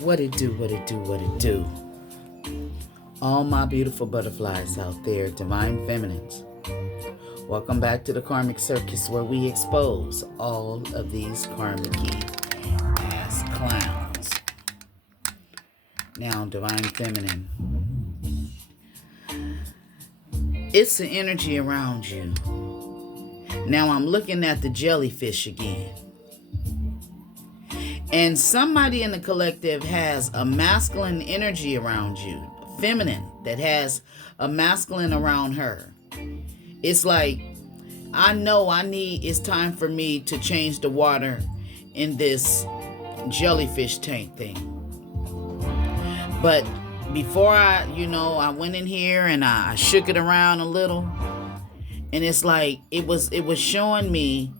What it do, what it do, what it do. All my beautiful butterflies out there, divine feminines. Welcome back to the Karmic Circus, where we expose all of these karmic ass clowns. Now, divine feminine, it's the energy around you. Now I'm looking at the jellyfish again. And somebody in the collective has a masculine energy around you, feminine, that has a masculine around her. It's like, I know it's time for me to change the water in this jellyfish tank thing. But before I went in here and I shook it around a little, and it's like, it was showing me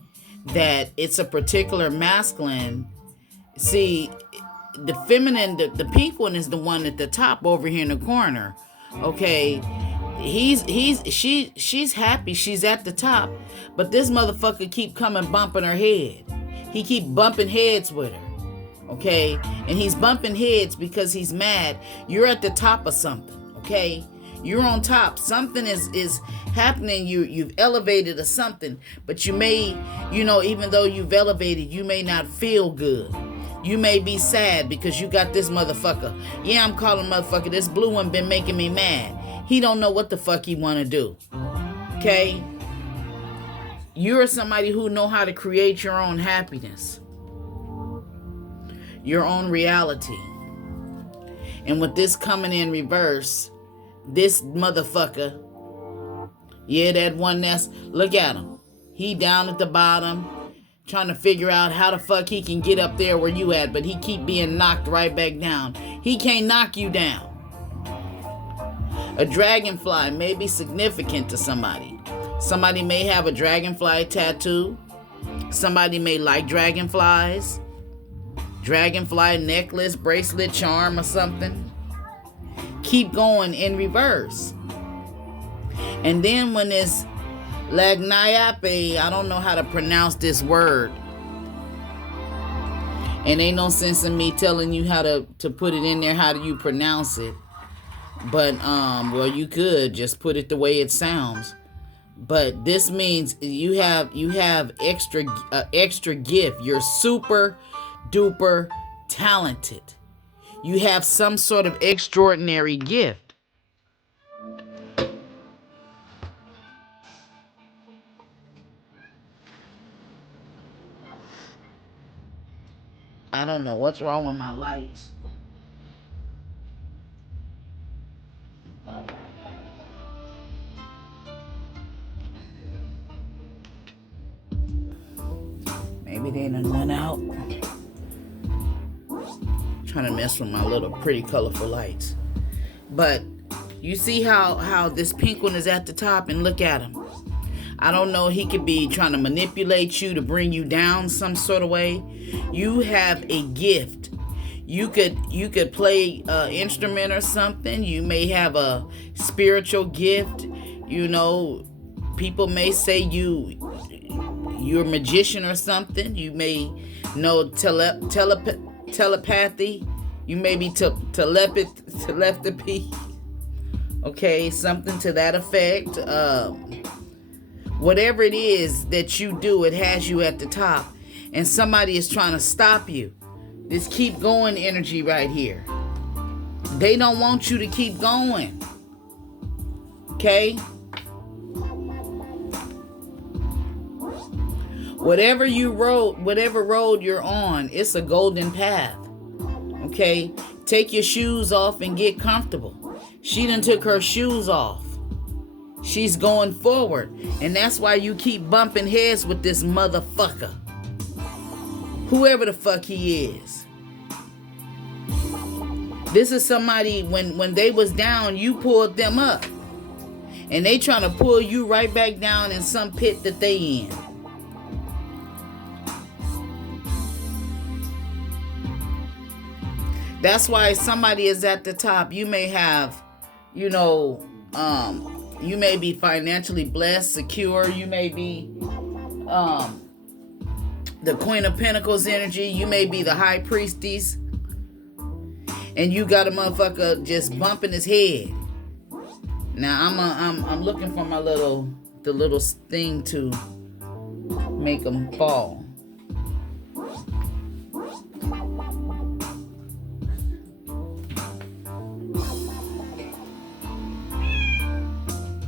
that it's a particular masculine. See, the feminine, the pink one is the one at the top over here in the corner. Okay, she's happy, she's at the top, but this motherfucker keep coming bumping her head. He keep bumping heads with her. Okay, and he's bumping heads because he's mad. You're at the top of something. Okay, you're on top. Something is happening. You've elevated to something, but you may, even though you've elevated, you may not feel good. You may be sad because you got this motherfucker. Yeah, I'm calling motherfucker. This blue one been making me mad. He don't know what the fuck he want to do. Okay? You're somebody who know how to create your own happiness. Your own reality. And with this coming in reverse, this motherfucker, yeah, that one look at him. He down at the bottom, trying to figure out how the fuck he can get up there where you at, but he keep being knocked right back down. He can't knock you down. A dragonfly may be significant to somebody. Somebody may have a dragonfly tattoo. Somebody may like dragonflies. Dragonfly necklace, bracelet, charm, or something. Keep going in reverse. And then when it's Lagnayape, I don't know how to pronounce this word. And ain't no sense in me telling you how to put it in there. How do you pronounce it? But, well, you could just put it the way it sounds. But this means you have extra gift. You're super duper talented. You have some sort of extraordinary gift. I don't know what's wrong with my lights. Maybe they done went out. Trying to mess with my little pretty colorful lights. But you see how this pink one is at the top, and look at him. I don't know, he could be trying to manipulate you to bring you down some sort of way. You have a gift. You could play an instrument or something. You may have a spiritual gift. People may say you're a magician or something. You may know telepathy. You may be telepathy. Okay, something to that effect. Whatever it is that you do, it has you at the top. And somebody is trying to stop you. This keep going energy right here. They don't want you to keep going. Okay? Whatever road you're on, it's a golden path. Okay? Take your shoes off and get comfortable. She done took her shoes off. She's going forward. And that's why you keep bumping heads with this motherfucker. Whoever the fuck he is. This is somebody, when they was down, you pulled them up. And they trying to pull you right back down in some pit that they in. That's why somebody is at the top. You may have, you may be financially blessed, secure. You may be the Queen of Pentacles energy. You may be the High Priestess. And you got a motherfucker just bumping his head. Now I'm looking for the little thing to make him fall.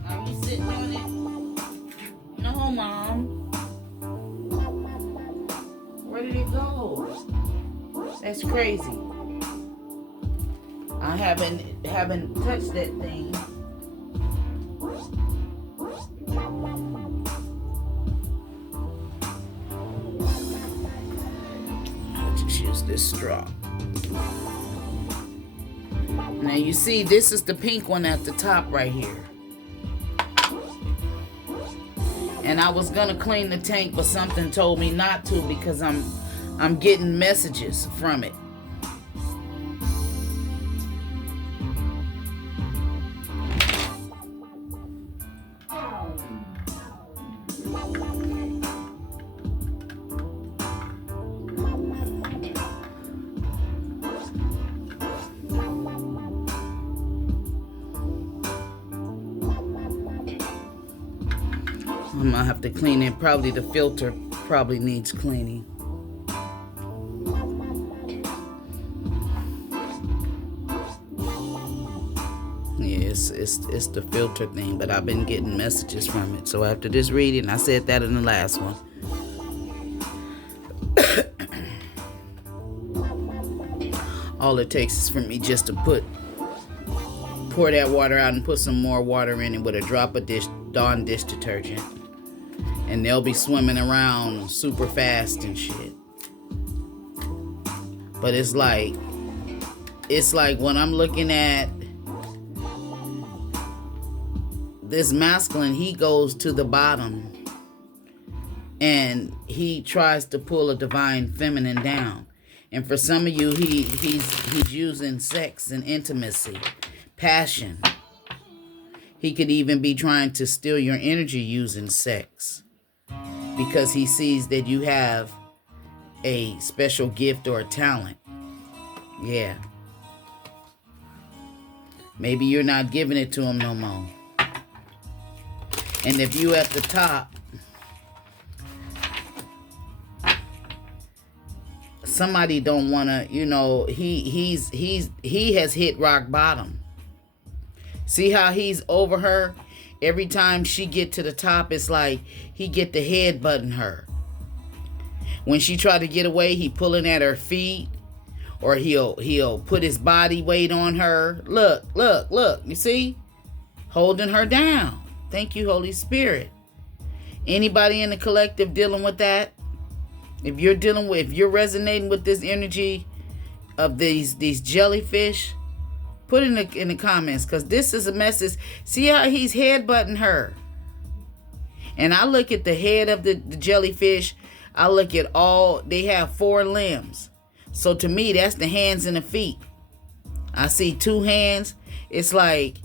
Are you sitting on it? No, Mom. Where did it go? That's crazy. I haven't touched that thing. I'll just use this straw. Now you see, this is the pink one at the top right here. And I was gonna clean the tank, but something told me not to because I'm getting messages from it. I'm gonna have to clean it. Probably the filter probably needs cleaning. Yeah, it's the filter thing, but I've been getting messages from it. So after this reading, I said that in the last one. All it takes is for me just to pour that water out and put some more water in it with a drop of Dawn dish detergent. And they'll be swimming around super fast and shit. But it's like when I'm looking at this masculine, he goes to the bottom and he tries to pull a divine feminine down. And for some of you, he's using sex and intimacy, passion. He could even be trying to steal your energy using sex because he sees that you have a special gift or a talent. Yeah. Maybe you're not giving it to him no more. And if you at the top, somebody don't want to, he has hit rock bottom. See how he's over her? Every time she get to the top, it's like he get the head button her. When she try to get away, he pulling at her feet, or he'll put his body weight on her. Look, you see? Holding her down. Thank you, Holy Spirit. Anybody in the collective dealing with that? If you're resonating with this energy of these jellyfish, put it in the comments, because this is a message. See how he's headbutting her? And I look at the head of the jellyfish. I look at they have 4 limbs. So to me, that's the hands and the feet. I see 2 hands. It's like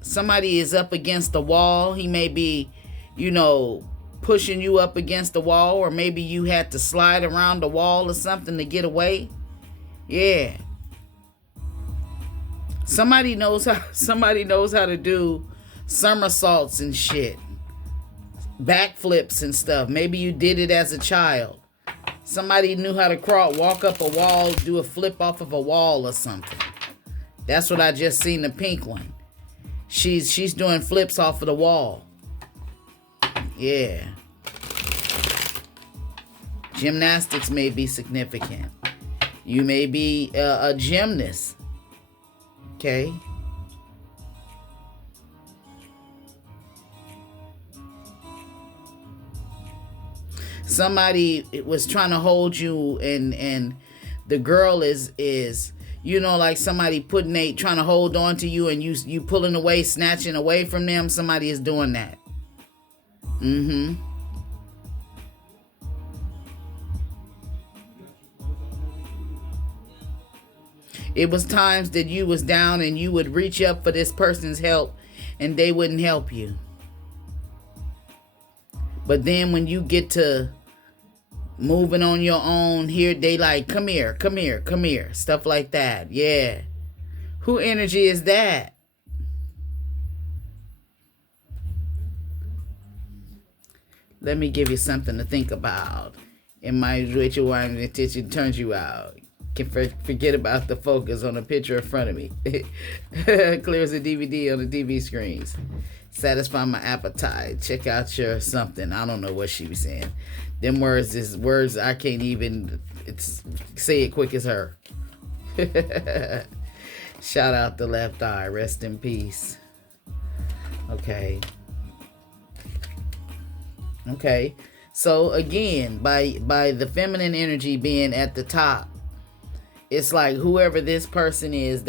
somebody is up against the wall. He may be, pushing you up against the wall, or maybe you had to slide around the wall or something to get away. Yeah. Somebody knows how to do somersaults and shit. Backflips and stuff. Maybe you did it as a child. Somebody knew how to walk up a wall, do a flip off of a wall or something. That's what I just seen, the pink one. She's doing flips off of the wall. Yeah. Gymnastics may be significant. You may be a gymnast. Okay. Somebody was trying to hold you, and the girl is like somebody trying to hold on to you, and you pulling away, snatching away from them. Somebody is doing that. It was times that you was down and you would reach up for this person's help and they wouldn't help you. But then when you get to moving on your own. Here they like, come here, come here, come here. Stuff like that. Yeah. Who energy is that? Let me give you something to think about. In my ritual wine attention turns you out. Can forget about the focus on the picture in front of me. Clears the DVD on the TV screens. Satisfy my appetite. Check out your something. I don't know what she was saying. Them words is words I can't even say it quick as her. Shout out the left eye. Rest in peace. Okay. Okay. So again, by the feminine energy being at the top, it's like whoever this person is,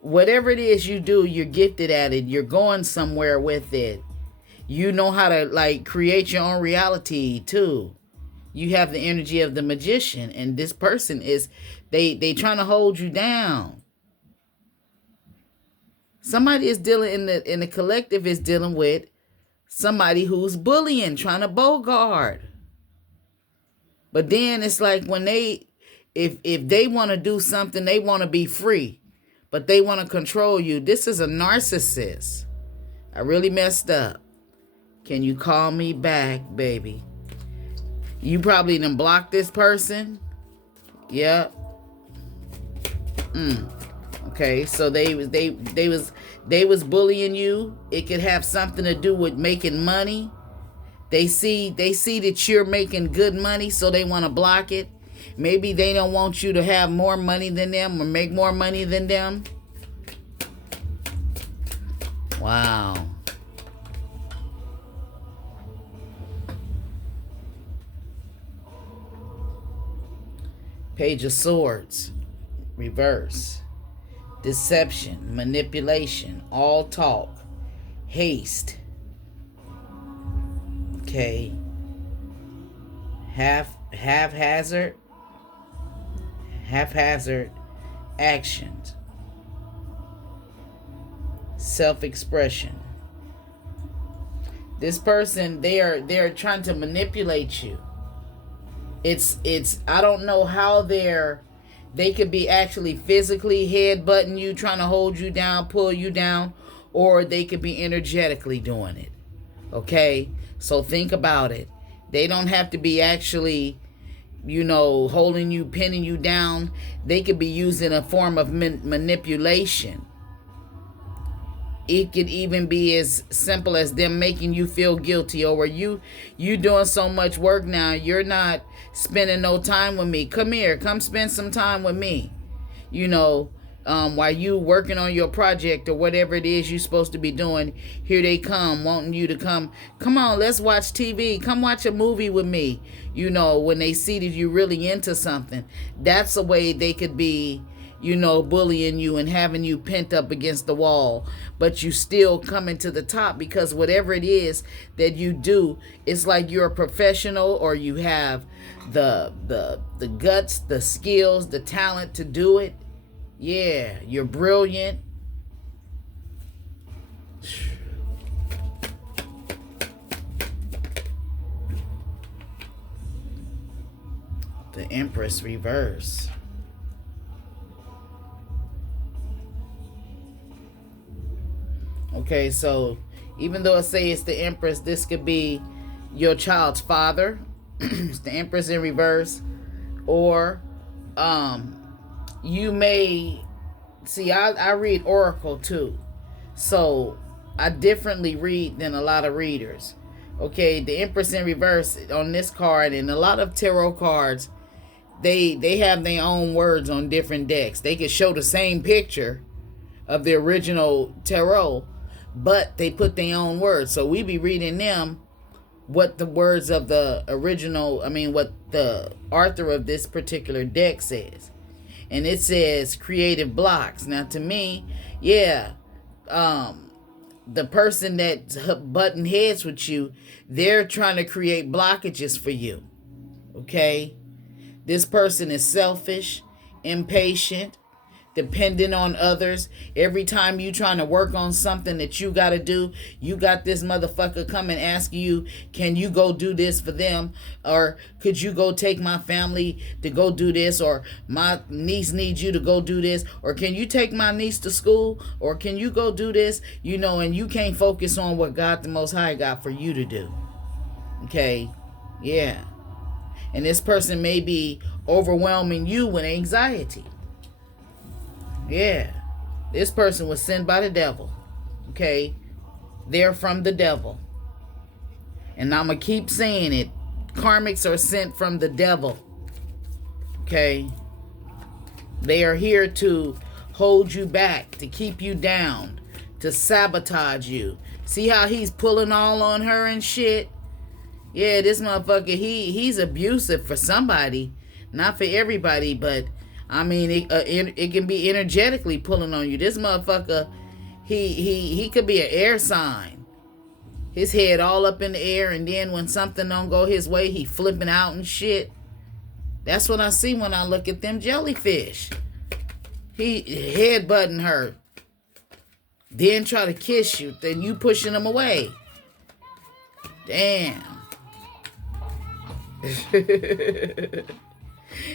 whatever it is you do, you're gifted at it. You're going somewhere with it. You know how to like create your own reality too. You have the energy of the magician, and this person is they trying to hold you down. Somebody is dealing in the collective is dealing with somebody who's bullying, trying to bogart. But then it's like when if they want to do something, they want to be free, but they want to control you. This is a narcissist. I really messed up. Can you call me back, baby? You probably done blocked this person. Yep. Okay, so they was bullying you. It could have something to do with making money. They see that you're making good money, so they want to block it. Maybe they don't want you to have more money than them or make more money than them. Wow. Page of Swords, reverse. Deception, manipulation, all talk, haste. Okay. Haphazard actions. Self-expression. This person, they're trying to manipulate you. It's I don't know how they could be actually physically headbutting you, trying to hold you down, pull you down, or they could be energetically doing it. Okay? So think about it. They don't have to be actually, holding you, pinning you down. They could be using a form of manipulation. It could even be as simple as them making you feel guilty, or you doing so much work now, you're not spending no time with me. Come here, come spend some time with me. While you working on your project or whatever it is you're supposed to be doing, here they come wanting you to come on, let's watch TV, come watch a movie with me. When they see that you're really into something, that's a way they could be, bullying you and having you pent up against the wall, but you still coming to the top, because whatever it is that you do, it's like you're a professional, or you have the guts, the skills, the talent to do it. Yeah, you're brilliant. The Empress reverse. Okay, so even though it say it's the Empress, this could be your child's father. It's the Empress in reverse. Or you may see, I read Oracle too, so I differently read than a lot of readers. Okay, the Empress in reverse on this card, and a lot of tarot cards, they have their own words on different decks. They could show the same picture of the original tarot, but they put their own words. So we be reading them what the words of the original, what the author of this particular deck says. And it says creative blocks. Now to me, the person that's butting heads with you, they're trying to create blockages for you. Okay? This person is selfish, impatient. dependent on others. Every time you trying to work on something that you got to do, you got this motherfucker coming asking you, can you go do this for them? Or could you go take my family to go do this? Or my niece needs you to go do this? Or can you take my niece to school? Or can you go do this? You know, and you can't focus on what God the Most High got for you to do. Okay? Yeah. And this person may be overwhelming you with anxiety. Yeah. This person was sent by the devil. Okay? They're from the devil. And I'm going to keep saying it. Karmics are sent from the devil. Okay? They are here to hold you back, to keep you down, to sabotage you. See how he's pulling all on her and shit? Yeah, this motherfucker, he's abusive for somebody. Not for everybody, but I mean, it can be energetically pulling on you. This motherfucker, he could be an air sign. His head all up in the air, and then when something don't go his way, he flipping out and shit. That's what I see when I look at them jellyfish. He headbutting her, then try to kiss you, then you pushing him away. Damn.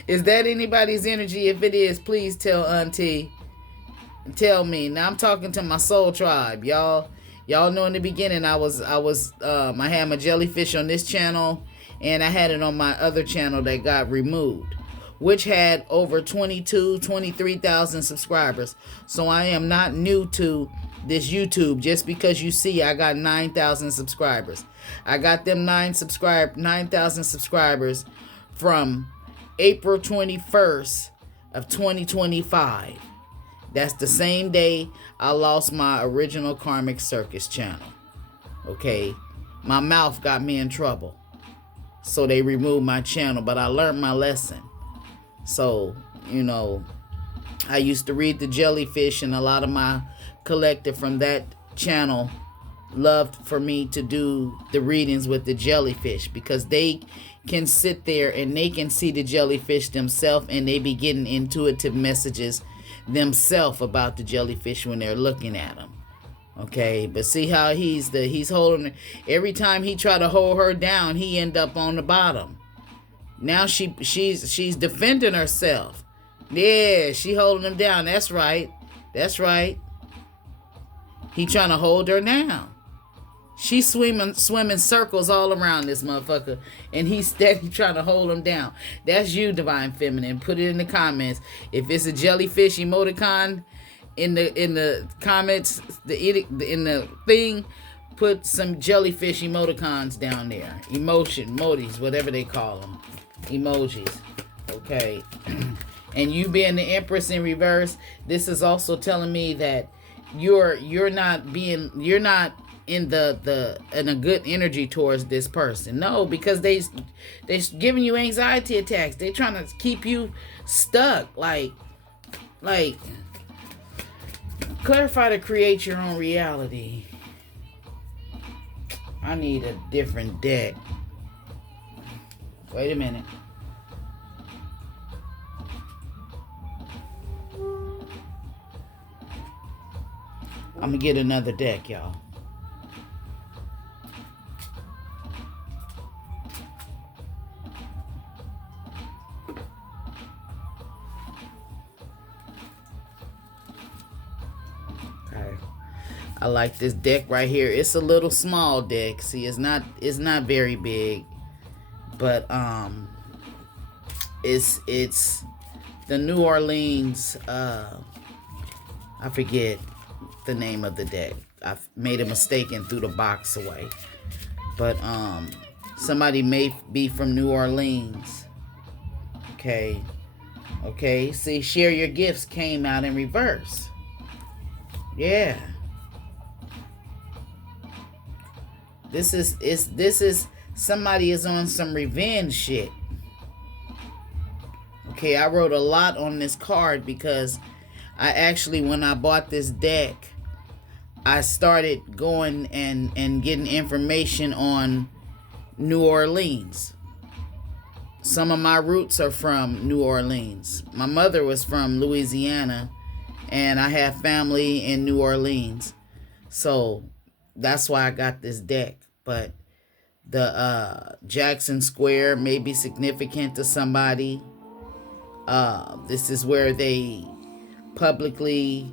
Is that anybody's energy? If it is, please tell Auntie. Tell me. Now I'm talking to my soul tribe, y'all. Y'all know in the beginning I had my jellyfish on this channel, and I had it on my other channel that got removed, which had over 23,000 subscribers. So I am not new to this YouTube. Just because you see I got 9,000 subscribers. I got them 9,000 subscribers from April 21st of 2025. That's the same day I lost my original Karmic Circus channel. Okay? My mouth got me in trouble. So they removed my channel, but I learned my lesson. So, you know, I used to read the jellyfish, and a lot of my collective from that channel loved for me to do the readings with the jellyfish, because they can sit there and they can see the jellyfish themselves, and they be getting intuitive messages themselves about the jellyfish when they're looking at them. Okay, but see how he's holding her. Every time he try to hold her down, he end up on the bottom. Now she's defending herself. Yeah, she holding him down. That's right. That's right. He trying to hold her down. She's swimming circles all around this motherfucker, and he's steady trying to hold him down. That's you, Divine Feminine. Put it in the comments. If it's a jellyfish emoticon in the comments, in the thing, put some jellyfish emoticons down there. Emojis, whatever they call them. Emojis. Okay. And you being the Empress in reverse, this is also telling me that you're not in a good energy towards this person. No, because they giving you anxiety attacks. They trying to keep you stuck. Like clarify to create your own reality. I need a different deck. Wait a minute. I'm gonna get another deck, y'all. Okay. I like this deck right here. It's a little small deck. See, it's not very big, but it's the New Orleans. I forget the name of the deck. I made a mistake and threw the box away. But somebody may be from New Orleans. Okay. Okay. See, share your gifts came out in reverse. Yeah. This is somebody is on some revenge shit. Okay, I wrote a lot on this card because I actually, when I bought this deck, I started going and getting information on New Orleans. Some of my roots are from New Orleans. My mother was from Louisiana, And I have family in New Orleans. So that's why I got this deck. But the Jackson Square may be significant to somebody. This is where they publicly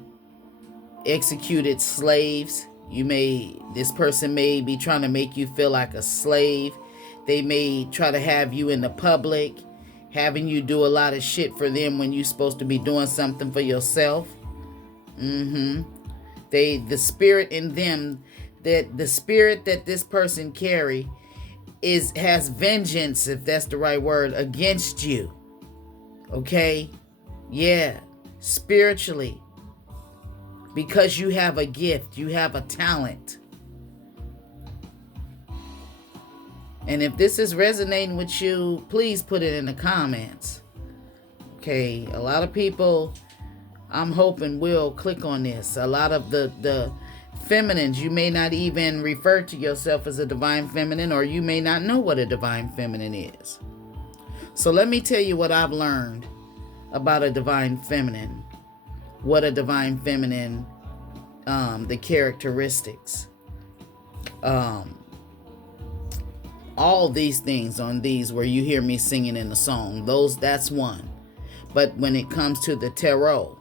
executed slaves. This person may be trying to make you feel like a slave. They may try to have you in the public, having you do a lot of shit for them when you're supposed to be doing something for yourself. The spirit in them, that the spirit that this person carry has vengeance, if that's the right word, against you. Okay? Yeah. Spiritually. Because you have a gift, you have a talent. And if this is resonating with you, please put it in the comments. Okay, a lot of people, I'm hoping, will click on this. A lot of the feminines, you may not even refer to yourself as a divine feminine, or you may not know what a divine feminine is. So let me tell you what I've learned about a divine feminine. What a divine feminine, the characteristics, all these things on these where you hear me singing in the song, that's one. But when it comes to the tarot,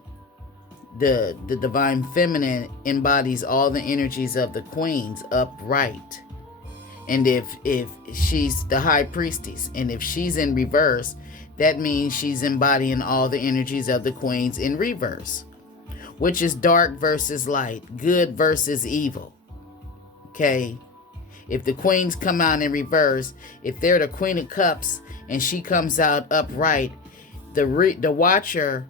the divine feminine embodies all the energies of the queens upright. And if she's the high priestess, and if she's in reverse, that means she's embodying all the energies of the queens in reverse, which is dark versus light, good versus evil. Okay? If the queens come out in reverse, if they're the Queen of Cups and she comes out upright, the watcher,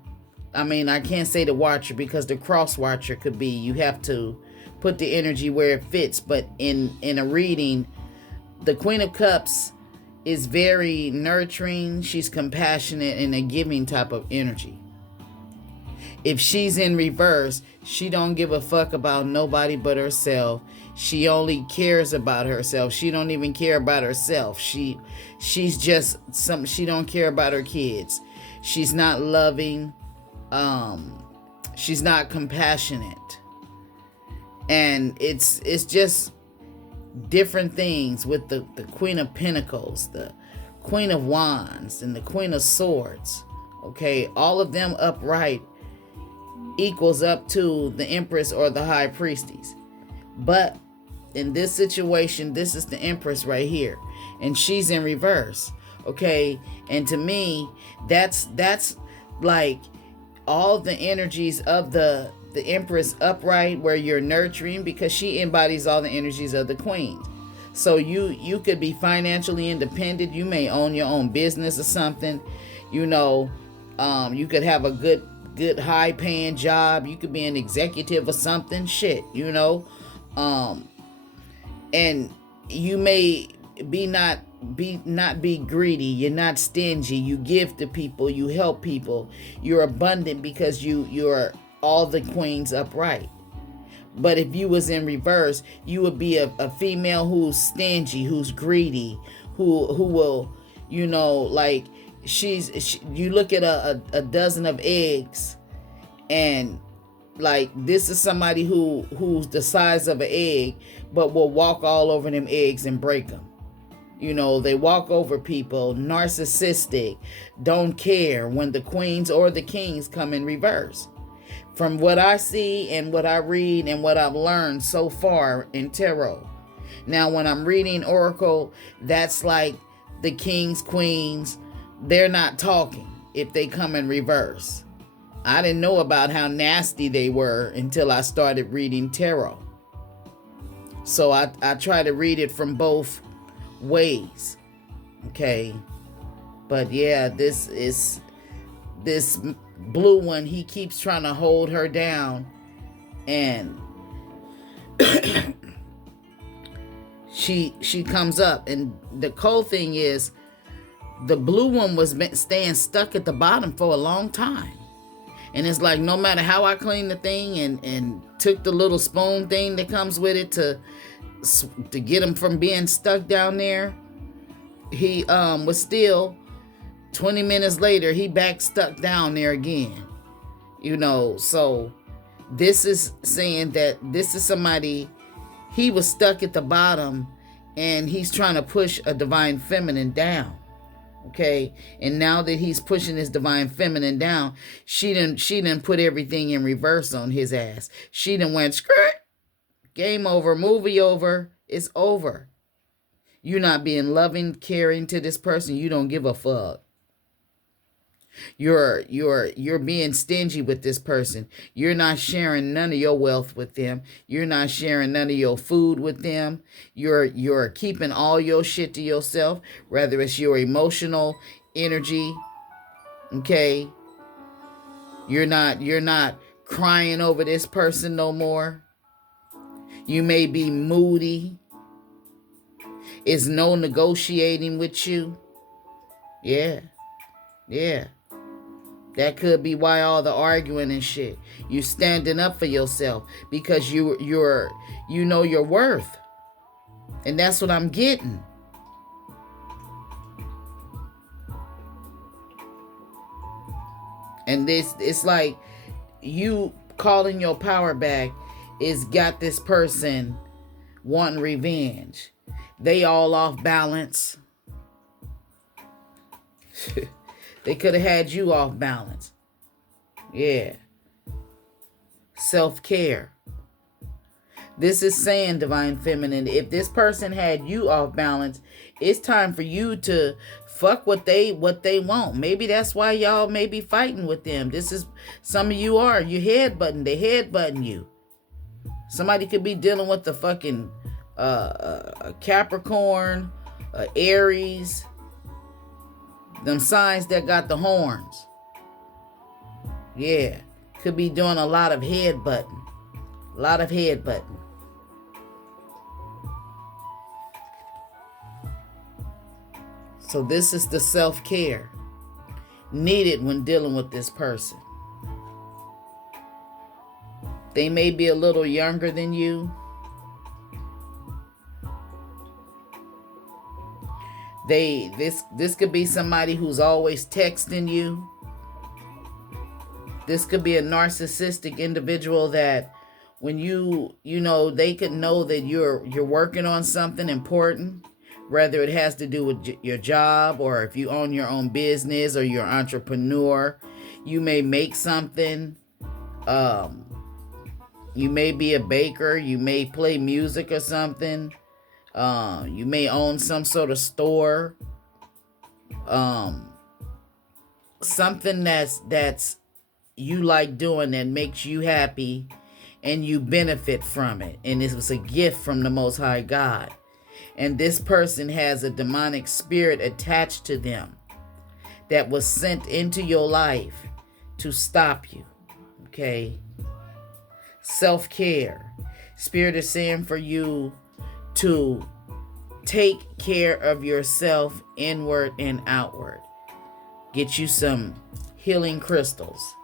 I can't say the watcher because the cross watcher could be, you have to put the energy where it fits. But in a reading, the Queen of Cups is very nurturing. She's compassionate and a giving type of energy. If she's in reverse, she don't give a fuck about nobody but herself. She only cares about herself. She don't even care about herself. She's just she don't care about her kids. She's not loving. She's not compassionate. And it's just different things with the Queen of Pentacles, the Queen of Wands, and the Queen of Swords. Okay, all of them upright equals up to the Empress or the High Priestess. But in this situation, this is the Empress right here, and she's in reverse. Okay, and to me, that's like all the energies of the Empress upright, where you're nurturing, because she embodies all the energies of the Queen. So you could be financially independent. You may own your own business or something. You could have a good high paying job. You could be an executive or something. And you may not be greedy. You're not stingy. You give to people. You help people. You're abundant because you're all the queens upright. But if you was in reverse, you would be a female who's stingy, who's greedy, who will, you look at a dozen of eggs, and like, this is somebody who's the size of an egg, but will walk all over them eggs and break them. They walk over people, narcissistic, don't care when the queens or the kings come in reverse. From what I see and what I read and what I've learned so far in tarot. Now, when I'm reading Oracle, that's like the kings, queens, they're not talking if they come in reverse. I didn't know about how nasty they were until I started reading tarot. So I try to read it from both ways. Okay. But yeah, this blue one, he keeps trying to hold her down, and she comes up. And the cold thing is, the blue one was staying stuck at the bottom for a long time. And it's like, no matter how I cleaned the thing and took the little spoon thing that comes with it to get him from being stuck down there, he was still 20 minutes later, he back stuck down there again. So this is saying that this is somebody, he was stuck at the bottom and he's trying to push a divine feminine down. Okay, and now that he's pushing his divine feminine down, she didn't put everything in reverse on his ass. She done went skirt, game over, movie over, it's over. You're not being loving, caring to this person. You don't give a fuck. You're being stingy with this person. You're not sharing none of your wealth with them. You're not sharing none of your food with them. You're keeping all your shit to yourself, whether it's your emotional energy. Okay? You're not crying over this person no more. You may be moody. It's no negotiating with you. Yeah. That could be why all the arguing and shit. You standing up for yourself because you know your worth. And that's what I'm getting. And it's like you calling your power back is got this person wanting revenge. They all off balance. They could have had you off balance. Yeah. Self-care. This is saying, Divine Feminine, if this person had you off balance, it's time for you to fuck what they want. Maybe that's why y'all may be fighting with them. This is, some of you are. You headbutting. They headbutting you. Somebody could be dealing with the fucking Capricorn, Aries, them signs that got the horns. Yeah. Could be doing a lot of headbutting. A lot of headbutting. So this is the self-care needed when dealing with this person. They may be a little younger than you. This could be somebody who's always texting you. This could be a narcissistic individual that when they could know that you're working on something important, whether it has to do with your job or if you own your own business or you're an entrepreneur, you may make something. You may be a baker, you may play music or something. You may own some sort of store. Something that's you like doing that makes you happy and you benefit from it. And it was a gift from the Most High God. And this person has a demonic spirit attached to them that was sent into your life to stop you. Okay? Self-care. Spirit is saying for you to take care of yourself inward and outward. Get you some healing crystals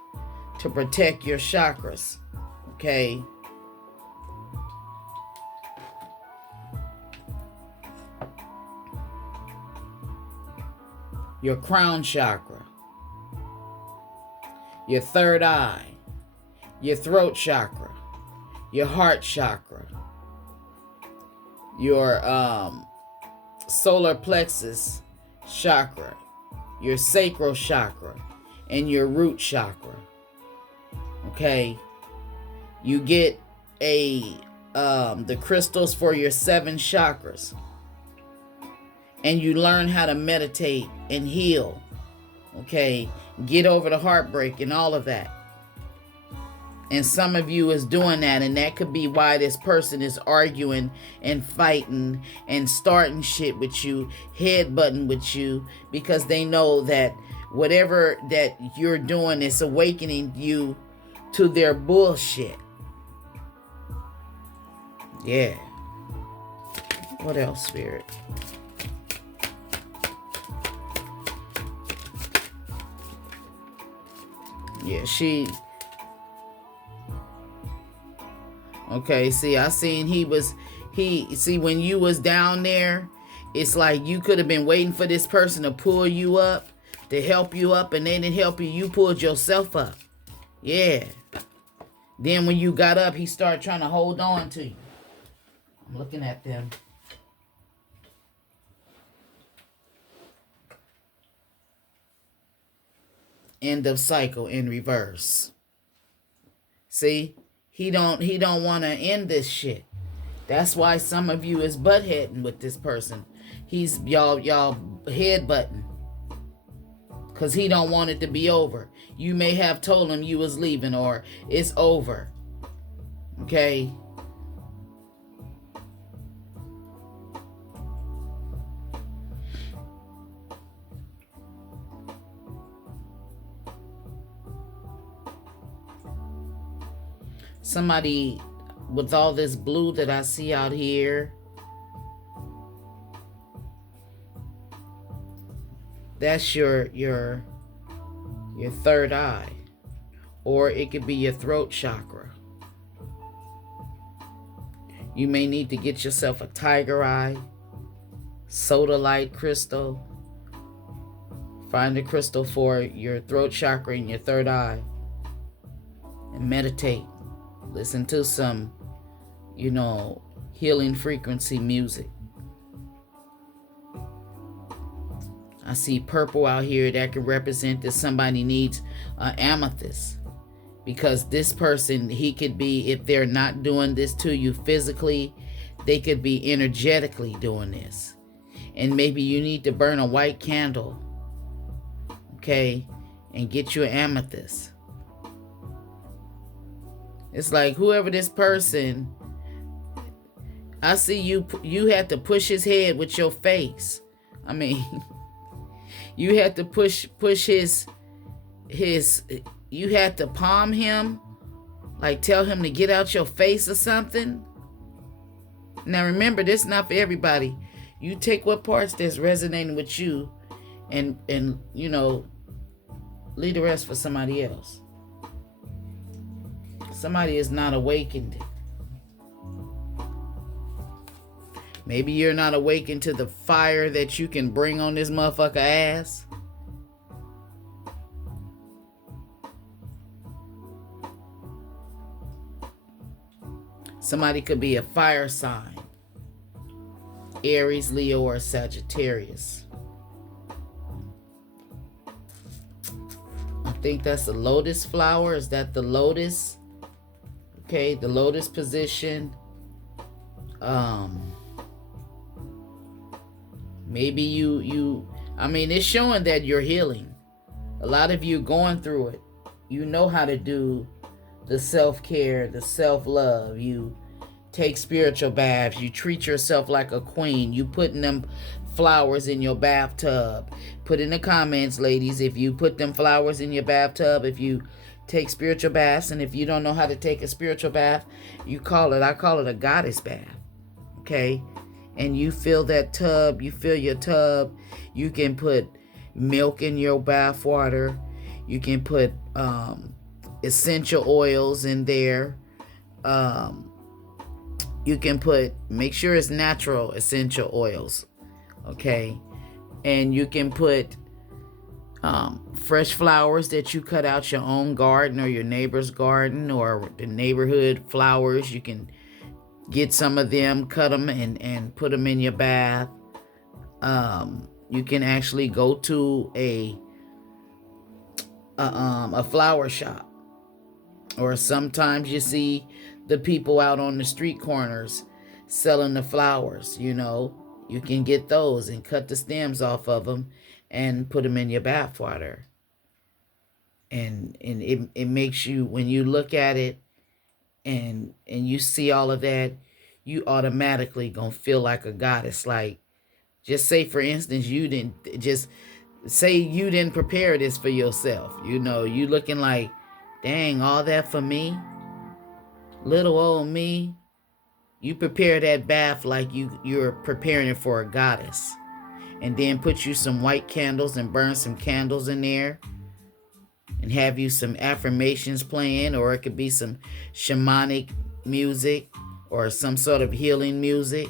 to protect your chakras. Okay? Your crown chakra, your third eye, your throat chakra, your heart chakra, your solar plexus chakra, your sacral chakra, and your root chakra. Okay? You get the crystals for your 7 chakras. And you learn how to meditate and heal. Okay? Get over the heartbreak and all of that. And some of you is doing that, and that could be why this person is arguing and fighting and starting shit with you, headbutting with you, because they know that whatever that you're doing is awakening you to their bullshit. Yeah. What else, Spirit? Yeah, okay, see, I seen see, when you was down there, it's like you could have been waiting for this person to pull you up, to help you up, and they didn't help you. You pulled yourself up. Yeah. Then when you got up, he started trying to hold on to you. I'm looking at them. End of cycle in reverse. See? He don't want to end this shit. That's why some of you is buttheading with this person. He's y'all headbutting. Cause he don't want it to be over. You may have told him you was leaving or it's over. Okay? Somebody with all this blue that I see out here, that's your third eye, or it could be your throat chakra. You may need to get yourself a tiger eye, soda light crystal. Find a crystal for your throat chakra and your third eye, and meditate. Listen to some, healing frequency music. I see purple out here that could represent that somebody needs an amethyst. Because this person, he could be, if they're not doing this to you physically, they could be energetically doing this. And maybe you need to burn a white candle, okay, and get you an amethyst. It's like whoever this person, I see you had to push his head with your face. I mean, you had to push his, you had to palm him, like tell him to get out your face or something. Now remember, this is not for everybody. You take what parts that's resonating with you and leave the rest for somebody else. Somebody is not awakened. Maybe you're not awakened to the fire that you can bring on this motherfucker ass. Somebody could be a fire sign. Aries, Leo, or Sagittarius. I think that's the lotus flower. Is that the lotus? Okay, the lotus position. Maybe it's showing that you're healing. A lot of you going through it. You know how to do the self-care, the self-love. You take spiritual baths. You treat yourself like a queen. You putting them flowers in your bathtub. Put in the comments, ladies, if you put them flowers in your bathtub, if you take spiritual baths, and if you don't know how to take a spiritual bath, I call it a goddess bath. Okay? And you fill that tub, you fill your tub, you can put milk in your bath water, you can put essential oils in there, you can make sure it's natural essential oils, okay? And you can put fresh flowers that you cut out your own garden or your neighbor's garden or the neighborhood flowers. You can get some of them, cut them, and put them in your bath. You can actually go to a flower shop, or sometimes you see the people out on the street corners selling the flowers. You can get those and cut the stems off of them and put them in your bath water. And it makes you, when you look at it and you see all of that, you automatically gonna feel like a goddess. Like, just say for instance, you didn't prepare this for yourself. You looking like, dang, all that for me? Little old me? You prepare that bath like you're preparing it for a goddess. And then put you some white candles and burn some candles in there. And have you some affirmations playing, or it could be some shamanic music or some sort of healing music.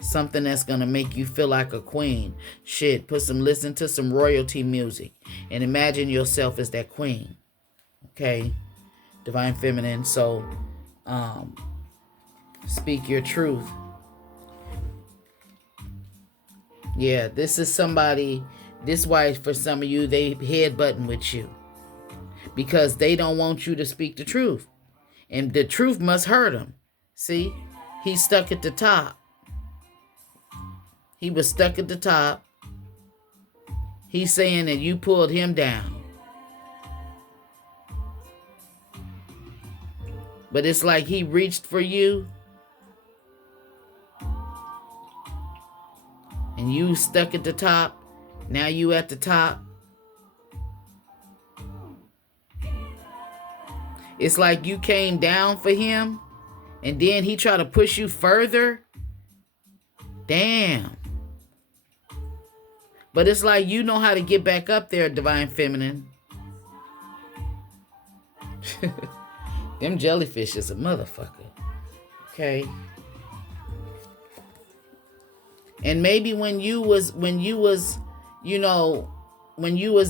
Something that's going to make you feel like a queen. Shit, listen to some royalty music and imagine yourself as that queen. Okay, Divine Feminine. So, speak your truth. Yeah, this is somebody, this why for some of you, they headbutting with you. Because they don't want you to speak the truth. And the truth must hurt him. See? He's stuck at the top. He was stuck at the top. He's saying that you pulled him down. But it's like he reached for you. And you stuck at the top. Now you at the top. It's like you came down for him. And then he tried to push you further. Damn. But it's like you know how to get back up there, Divine Feminine. Them jellyfish is a motherfucker. Okay. And maybe when you was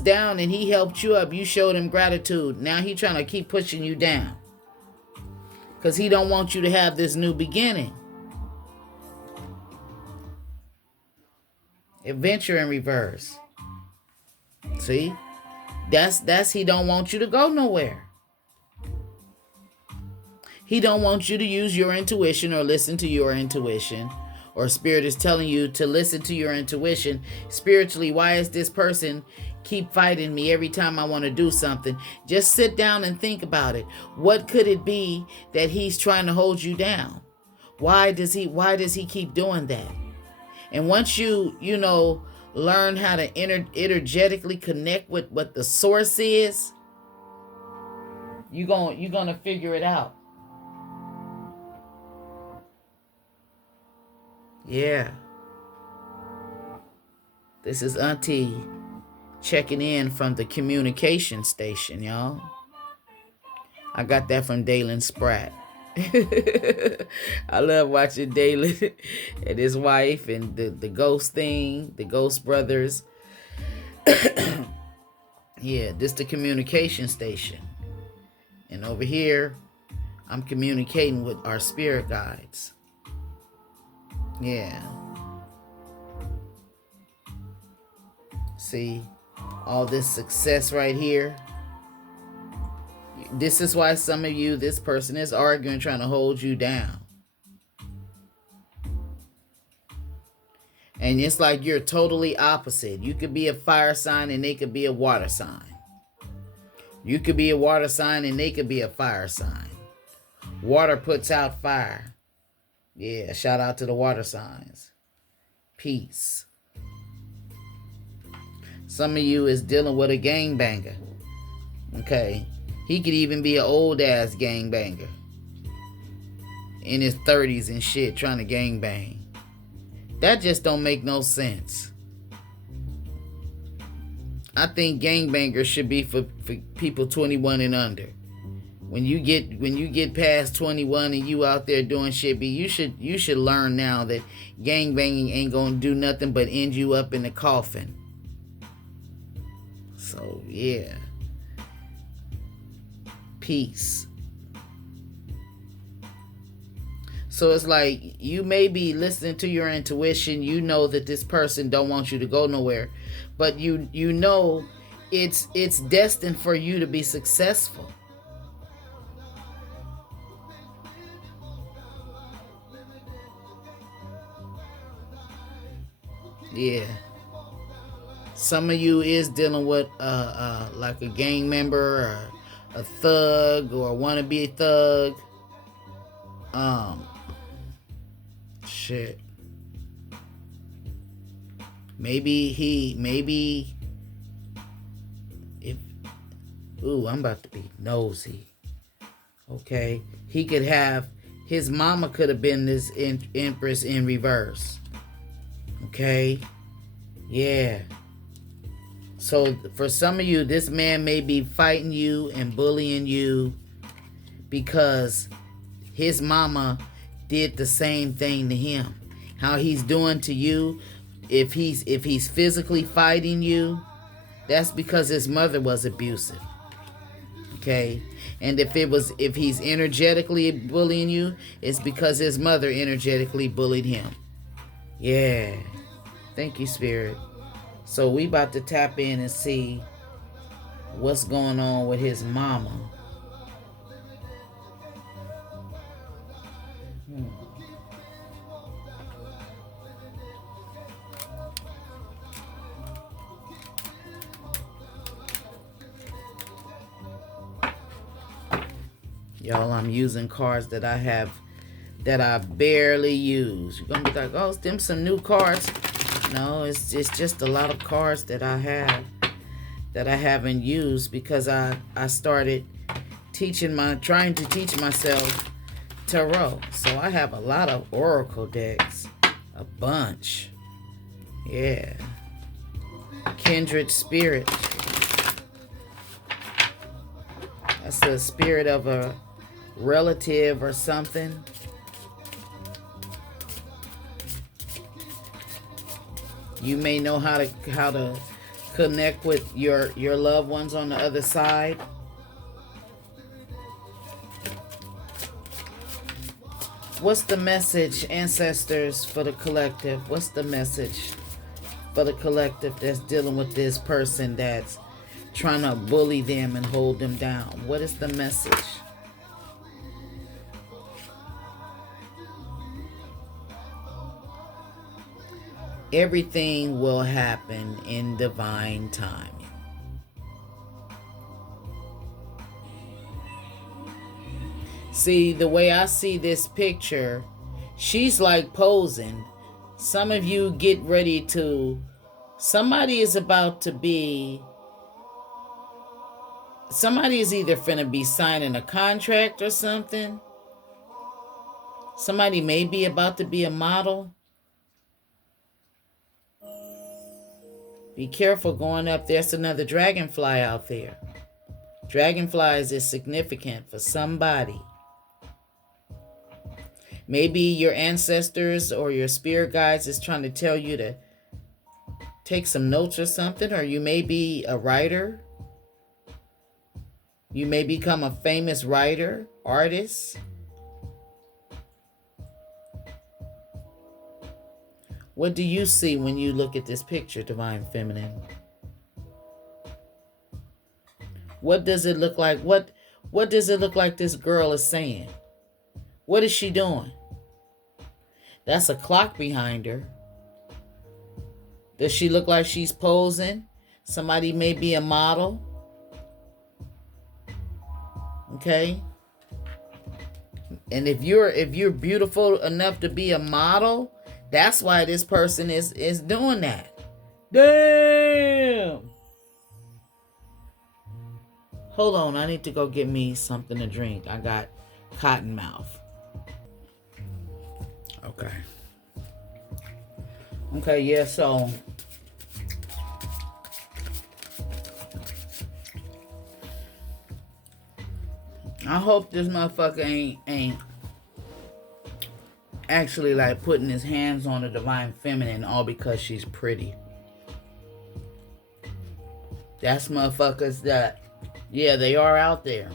down and he helped you up, you showed him gratitude. Now he trying to keep pushing you down. Because he don't want you to have this new beginning. Adventure in reverse. See? That's he don't want you to go nowhere. He don't want you to use your intuition or listen to your intuition. Or Spirit is telling you to listen to your intuition. Spiritually, why is this person keep fighting me every time I want to do something? Just sit down and think about it. What could it be that he's trying to hold you down? Why does he keep doing that? And once you learn how to energetically connect with what the source is, you're gonna figure it out. Yeah. This is Auntie checking in from the communication station, y'all. I got that from Dalen Spratt. I love watching Dalen and his wife and the ghost thing, the Ghost Brothers. Yeah, this the communication station. And over here, I'm communicating with our spirit guides. Yeah. See, all this success right here. This is why some of you, this person is arguing, trying to hold you down. And it's like you're totally opposite. You could be a fire sign and they could be a water sign. You could be a water sign and they could be a fire sign. Water puts out fire. Yeah, shout out to the water signs. Peace. Some of you is dealing with a gangbanger. Okay. He could even be an old ass gangbanger. In his 30s and shit, trying to gangbang. That just don't make no sense. I think gangbangers should be for people 21 and under. When you get past 21 and you out there doing shit, you should learn now that gangbanging ain't gonna do nothing but end you up in the coffin. So yeah. Peace. So it's like you may be listening to your intuition. You know that this person don't want you to go nowhere, but you know it's destined for you to be successful. Yeah. Some of you is dealing with like a gang member or a thug or wanna be a thug. Shit. Maybe if I'm about to be nosy. Okay. He could have his mama could have been this empress in reverse. Okay. Yeah. So for some of you, this man may be fighting you and bullying you because his mama did the same thing to him. How he's doing to you, if he's physically fighting you, that's because his mother was abusive. Okay. And if he's energetically bullying you, it's because his mother energetically bullied him. Yeah. Thank you, Spirit. So we about to tap in and see what's going on with his mama. Y'all, I'm using cards that I barely use. You're gonna be like, oh, them some new cards. No, it's just a lot of cards that I have that I haven't used because I started trying to teach myself tarot. So I have a lot of oracle decks. A bunch. Yeah. Kindred spirit. That's the spirit of a relative or something. You may know how to connect with your loved ones on the other side. What's the message, ancestors, for the collective? What's the message for the collective that's dealing with this person that's trying to bully them and hold them down? What is the message? Everything will happen in divine timing. See, the way I see this picture, she's like posing. Some of you get ready to... Somebody is about to be... Somebody is either finna be signing a contract or something. Somebody may be about to be a model. Be careful going up. There's another dragonfly out there. Dragonflies is significant for somebody. Maybe your ancestors or your spirit guides is trying to tell you to take some notes or something, or you may be a writer. You may become a famous writer, artist. What do you see when you look at this picture, Divine Feminine? What does it look like? What does it look like this girl is saying? What is she doing? That's a clock behind her. Does she look like she's posing? Somebody may be a model. Okay. And if you're beautiful enough to be a model, that's why this person is doing that. Damn. Hold on, I need to go get me something to drink. I got cotton mouth. Okay, yeah, so I hope this motherfucker ain't actually like putting his hands on the Divine Feminine all because she's pretty. That's motherfuckers that, yeah, they are out there.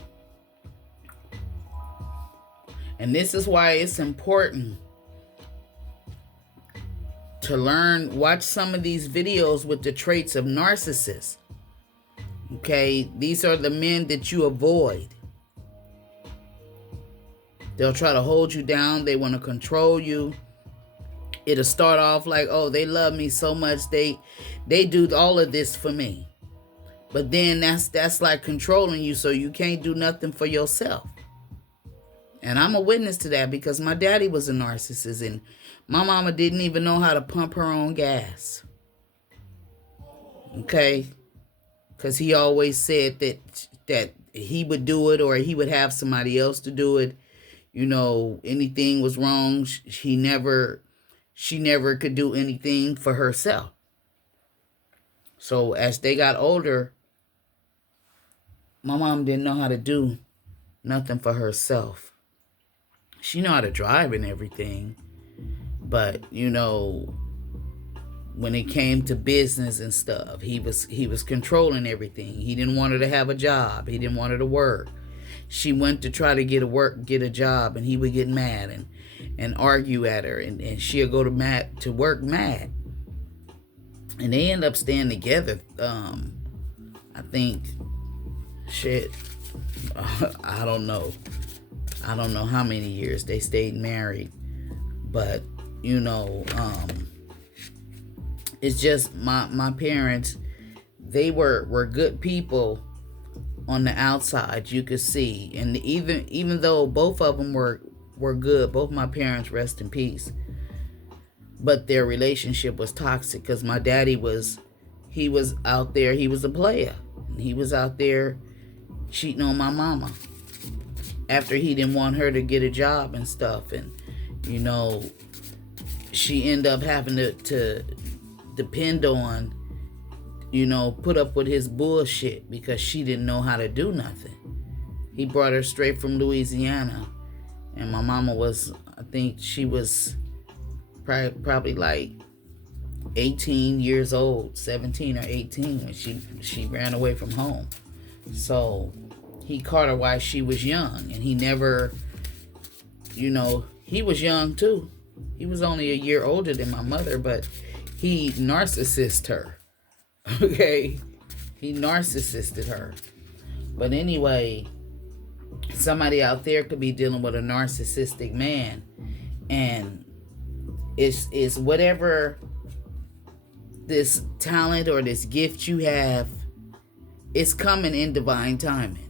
And this is why it's important to watch some of these videos with the traits of narcissists. Okay, these are the men that you avoid. They'll try to hold you down. They want to control you. It'll start off like, oh, they love me so much. They do all of this for me. But then that's like controlling you, so you can't do nothing for yourself. And I'm a witness to that because my daddy was a narcissist and my mama didn't even know how to pump her own gas. Okay? Because he always said that he would do it or he would have somebody else to do it. You know, anything was wrong. She never could do anything for herself. So as they got older, my mom didn't know how to do nothing for herself. She knew how to drive and everything. But, you know, when it came to business and stuff. He was controlling everything. He didn't want her to have a job. He didn't want her to work. She went to try to get a job, and he would get mad and argue at her, and she'll go to work mad. And they end up staying together. I think, I don't know. I don't know how many years they stayed married, but it's just my parents. They were good people on the outside. You could see, and even though both of them were good, both my parents, rest in peace, but their relationship was toxic because my daddy was out there. He was a player. He was out there cheating on my mama after he didn't want her to get a job and stuff. And she ended up having to depend on, put up with his bullshit because she didn't know how to do nothing. He brought her straight from Louisiana, and my mama was, I think she was probably like 18 years old, 17 or 18 when she ran away from home. So he caught her while she was young, and he never, he was young too. He was only a year older than my mother, but he narcissisted her. Okay? He narcissisted her. But anyway, somebody out there could be dealing with a narcissistic man, and it's whatever this talent or this gift you have, it's coming in divine timing.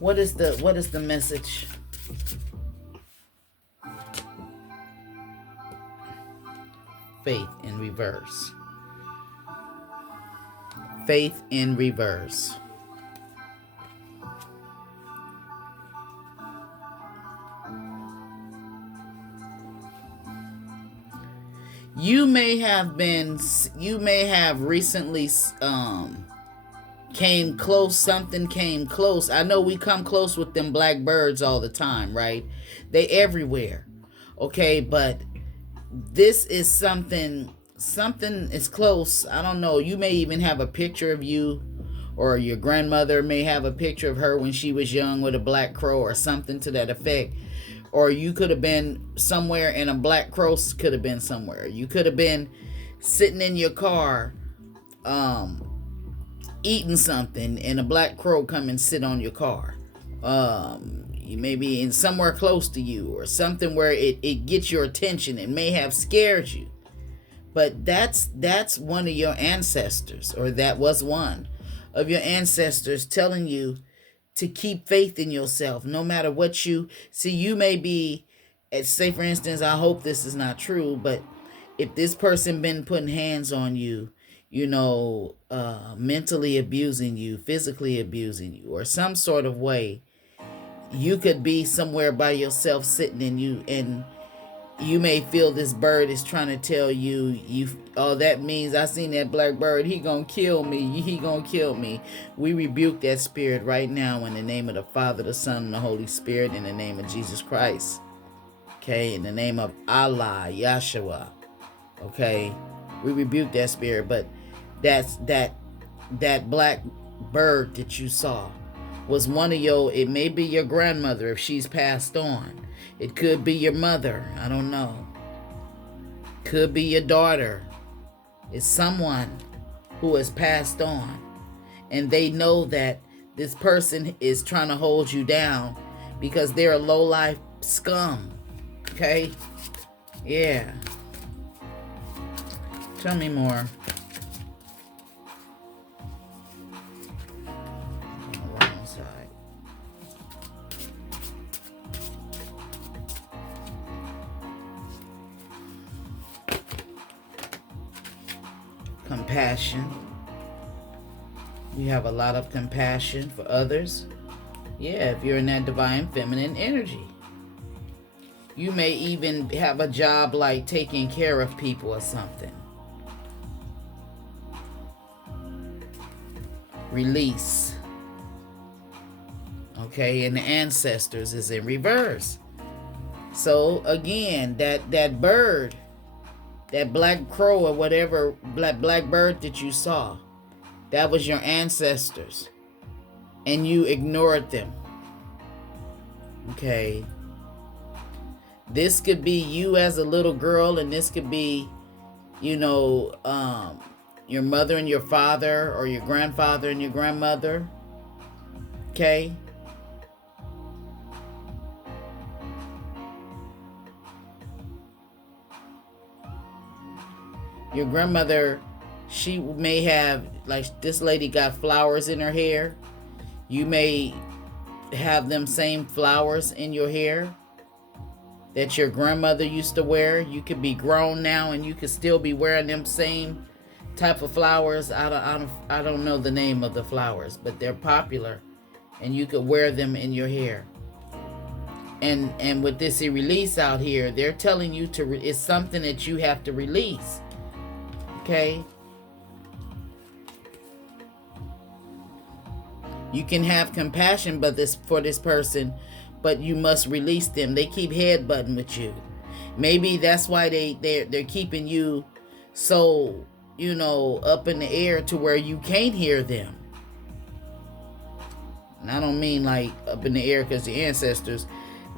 What is the message? Faith in reverse. Faith in reverse. You may have recently came close. Something came close. I know we come close with them black birds all the time, right? They everywhere. Okay, but this is something is close. I don't know. You may even have a picture of you, or your grandmother may have a picture of her when she was young with a black crow or something to that effect. Or you could have been somewhere and a black crow could have been somewhere. You could have been sitting in your car eating something and a black crow come and sit on your car. You may be in somewhere close to you or something where it gets your attention. It may have scared you. But that's one of your ancestors, or that was one of your ancestors telling you to keep faith in yourself, no matter what you see. You may be, say for instance, I hope this is not true, but if this person been putting hands on you, mentally abusing you, physically abusing you, or some sort of way, you could be somewhere by yourself sitting in you, and you may feel this bird is trying to tell you, that means I seen that black bird, he gonna kill me, he gonna kill me. We rebuke that spirit right now in the name of the Father, the Son, and the Holy Spirit, in the name of Jesus Christ. Okay, in the name of Allah, Yahshua. Okay, we rebuke that spirit. But that black bird that you saw was one of it may be your grandmother if she's passed on. It could be your mother. I don't know. Could be your daughter. It's someone who has passed on. And they know that this person is trying to hold you down because they're a low-life scum. Okay? Yeah. Tell me more. On the wrong side. Compassion. You have a lot of compassion for others. Yeah, if you're in that divine feminine energy. You may even have a job like taking care of people or something. Release. Okay, and the ancestors is in reverse. So again, that bird, that black crow or whatever, black bird that you saw, that was your ancestors. And you ignored them. Okay. This could be you as a little girl, and this could be, you know, your mother and your father, or your grandfather and your grandmother. Okay. Your grandmother, she may have, like this lady got flowers in her hair. You may have them same flowers in your hair that your grandmother used to wear. You could be grown now and you could still be wearing them same type of flowers. I don't know the name of the flowers, but they're popular and you could wear them in your hair. And with this release out here, they're telling you to, it's something that you have to release. Okay? You can have compassion for this person, but you must release them. They keep headbutting with you. Maybe that's why they're keeping you so, you know, up in the air to where you can't hear them. And I don't mean like up in the air because the ancestors,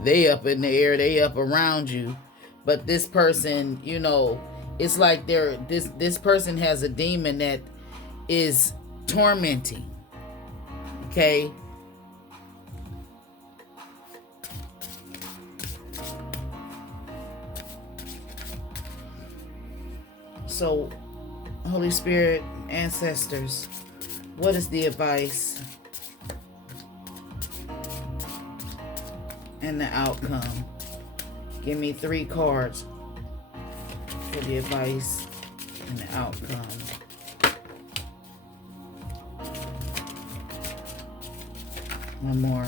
they up in the air, they up around you. But this person, you know, it's like this person has a demon that is tormenting. Okay. So, Holy Spirit, ancestors, what is the advice and the outcome? Give me 3 cards for the advice and the outcome. One more.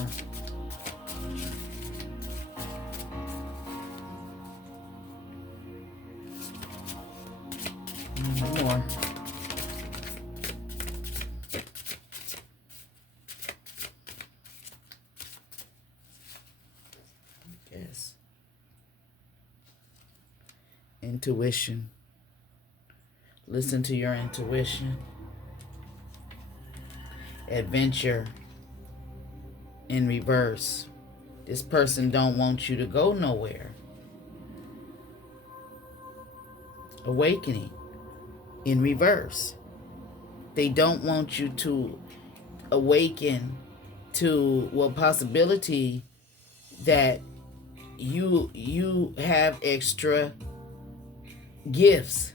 One more. Yes. Intuition. Listen to your intuition. Adventure in reverse. This person don't want you to go nowhere. Awakening in reverse. They don't want you to awaken to, well, possibility that you have extra gifts.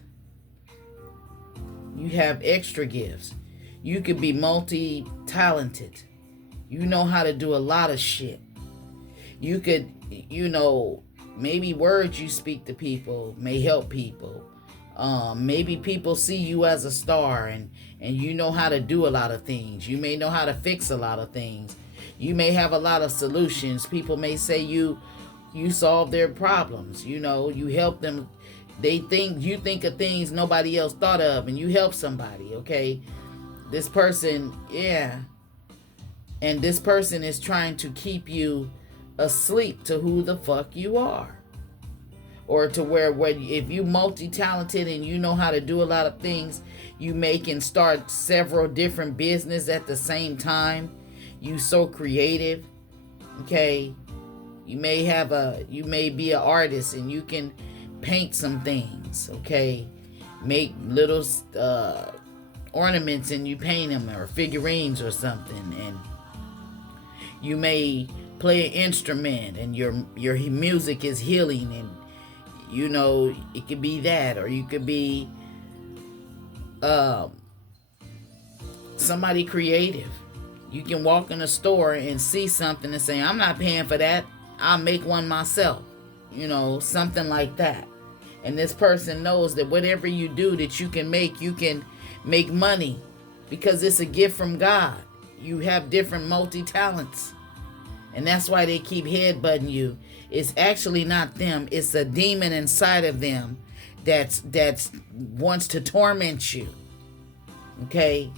You have extra gifts. You could be multi-talented. You know how to do a lot of shit. You could, you know, maybe words you speak to people may help people. Maybe people see you as a star and you know how to do a lot of things. You may know how to fix a lot of things. You may have a lot of solutions. People may say you solve their problems. You know, you help them. You think of things nobody else thought of and you help somebody, okay? This person, yeah. And this person is trying to keep you asleep to who the fuck you are. Or to where if you multi-talented and you know how to do a lot of things, you can start several different businesses at the same time. You so creative. Okay. You may be an artist and you can paint some things. Okay. Make little ornaments and you paint them, or figurines or something, and you may play an instrument and your music is healing, and you know, it could be that, or you could be somebody creative. You can walk in a store and see something and say, I'm not paying for that, I'll make one myself. You know, something like that. And this person knows that whatever you do that you can make money, because it's a gift from God. You have different multi-talents. And that's why they keep headbutting you. It's actually not them. It's a demon inside of them that's wants to torment you. Okay?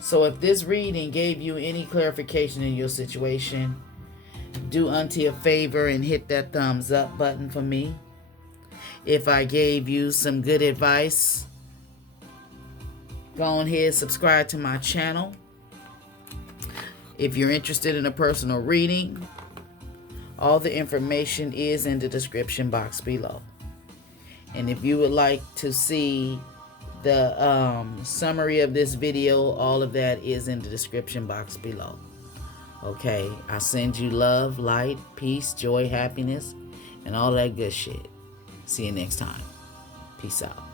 So if this reading gave you any clarification in your situation, do Auntie a favor and hit that thumbs up button for me. If I gave you some good advice, go ahead, subscribe to my channel. If you're interested in a personal reading, all the information is in the description box below. And if you would like to see the summary of this video, all of that is in the description box below. Okay, I send you love, light, peace, joy, happiness, and all that good shit. See you next time. Peace out.